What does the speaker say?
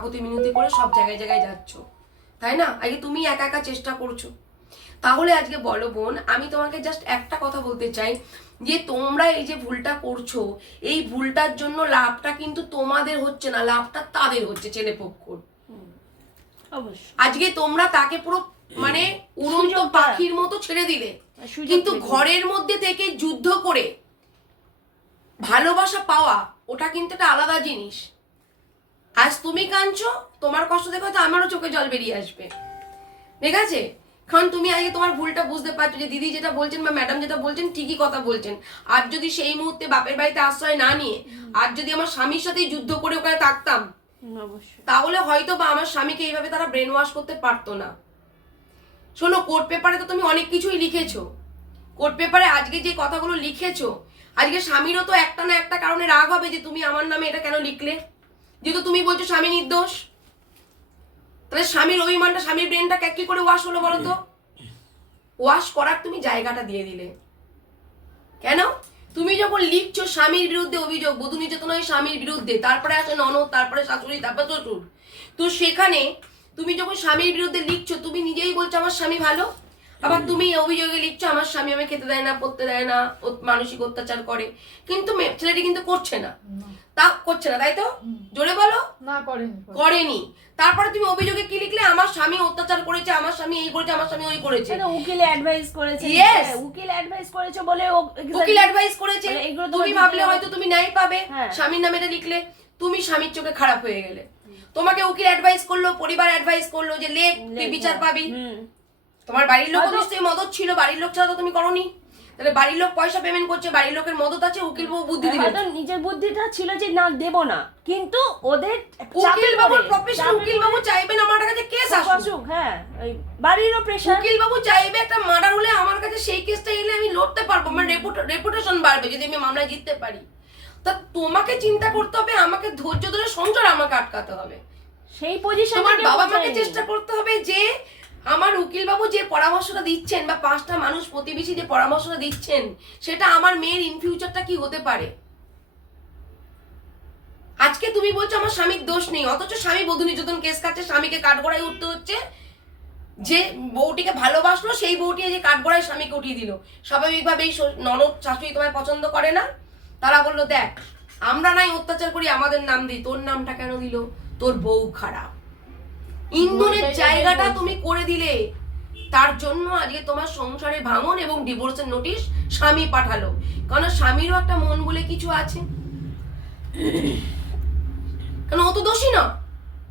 কাকুতি মিনতি করে সব জায়গায় জায়গায় যাচ্ছ। তাই না? আগে তুমি একা একা চেষ্টা করছ। তাহলে আজকে বলো বোন আমি তোমাকে জাস্ট একটা কথা বলতে চাই যে তোমরা এই যে ভুলটা করছ এই ভুলটার জন্য লাভটা কিন্তু তোমাদের হচ্ছে না লাভটা তাদের হচ্ছে ছেলে পক্ষর। আজকে তোমরা তাকে পুরো মানে উড়ন্ত পাখির মতো ছেড়ে দিলে। কিন্তু ঘরের মধ্যে থেকে যুদ্ধ করে ভালোবাসা পাওয়া ওটা কিন্তু একটা আলাদা জিনিস। আজ তুমি কাঁদছো তোমার কষ্ট দেখো তো আমারও চোখে জল বেরিয়ে আসবে। ঠিক আছে? কারণ তুমি আগে তোমার ভুলটা বুঝতে পারছ যে দিদি যেটা বলছেন বা ম্যাডাম যেটা বলছেন ঠিকই কথা বলছেন। আর যদি সেই মুহূর্তে বাপের বাড়িতে আশ্রয় না নিয়ে আর যদি আমার স্বামীর সাথেই যুদ্ধ করে ওখানে থাকতাম তাহলে হয়তো বা আমার স্বামীকে এইভাবে তারা ব্রেন ওয়াশ করতে পারতো না। শোনো কোর্ট পেপারে তো তুমি অনেক কিছুই লিখেছো। কোর্ট পেপারে আজকে যে কথাগুলো লিখেছো আজকে স্বামীরও তো একটা না একটা কারণে রাগ হবে যে তুমি আমার নামে এটা কেন লিখলে? যেহেতু তুমি বলছো স্বামী নির্দোষ, তাহলে স্বামীর অভিমানটা, স্বামীর ব্রেনটা কি করে ওয়াশ হলো বলো তো ওয়াশ করার তুমি জায়গাটা দিয়ে দিলে। কেন? তুমি যখন লিখছো স্বামীর বিরুদ্ধে অভিযোগ, বধূ নির্যাতন হয় স্বামীর বিরুদ্ধে, তারপরে আসে ননদ, তারপরে শাশুড়ি, তারপরে শ্বশুর। তো সেখানে তুমি যখন স্বামীর বিরুদ্ধে লিখছো, তুমি নিজেই বলছো আমার স্বামী ভালো? আবার তুমি অভিযোগে লিখছো আমার স্বামী আমাকে খেতে দেয় না পড়তে দেয় না মানসিক অত্যাচার করে। কিন্তু ছেলেটি কিন্তু করছে না। তা করছে না তাই তো? জোরে বলো। না করেনি করেনি। তারপরে তুমি অভিযোগে কি লিখলে? আমার স্বামী অত্যাচার করেছে আমার স্বামী এই করেছে আমার স্বামী ওই করেছে। মানে উকিল অ্যাডভাইস করেছে। Yes! হ্যাঁ, উকিল অ্যাডভাইস করেছে বলে উকিল অ্যাডভাইস করেছে। মানে তুমি ভাবলে হয়তো তুমি ন্যায় পাবে। হ্যাঁ। স্বামীর নামে লিখলে তুমি স্বামীর চোখে খারাপ হয়ে গেলে। তোমাকে উকিল অ্যাডভাইস করল পরিবার অ্যাডভাইস করল যে লেখ তুই বিচার পাবি। তোমার বাড়ির লোক হয়তো- নিশ্চয়ই মদত ছিল বাড়ির লোক ছাড়া তো তুমি করনি। তাহলে বাড়ির লোক পয়সা পেমেন্ট করছে বাড়ির লোকের মদত আছে উকিল বাবু বুদ্ধি দিবে। হয়তো নিজের বুদ্ধিটা ছিল যে না দেব না। কিন্তু ওদের উকিল বাবু পরে- প্রফেশনাল চাপের উকিল বাবু চাইবেন আমার কাছে কেস আসুক। হ্যাঁ ওই বাড়িরও প্রেশার উকিল বাবু চাইবে একটা মার্ডার হলে আমার কাছে সেই কেসটা এলে আমি লড়তে পারব আমার রেপুটেশন বাড়বে যদি আমি মামলায় জিততে পারি। তা তোমাকে চিন্তা করতে হবে আমাকে ধৈর্য ধরে সংসার আমাকে আটকাতে হবে। সেই পজিশন তোমার বাবা মাকে চেষ্টা করতে হবে যে আমার উকিল বাবু যে পরামর্শটা দিচ্ছেন বা পাঁচটা মানুষ প্রতিবেশী যে পরামর্শটা দিচ্ছেন, সেটা আমার মেয়ের ইন ফিউচারটা কি হতে পারে? আজকে তুমি বলছো আমার স্বামীর দোষ নেই, অথচ স্বামী বধূ নির্যাতন কেস কাটছে, স্বামীকে কাঠগড়ায় উঠতে হচ্ছে। যে বউটিকে ভালোবাসলো, সেই বউটি যে কাঠগড়ায় স্বামীকে উঠিয়ে দিল। স্বাভাবিকভাবেই ননদ শাশুড়ি তোমায় পছন্দ করে না? তারা বলল, দেখ, আমরা নাই অত্যাচার করি, আমাদের নাম দিই, তোর নামটা কেন দিল? তোর বউ খারাপ। ওইটাই জায়গাটা তুমি করে দিলে। তার জন্য আজকে তোমার সংসারে ভাঙন এবং ডিভোর্সের নোটিশ স্বামী পাঠালো। কারণ স্বামীরও একটা মন বলে কিছু আছে। কারণ অত দোষী না?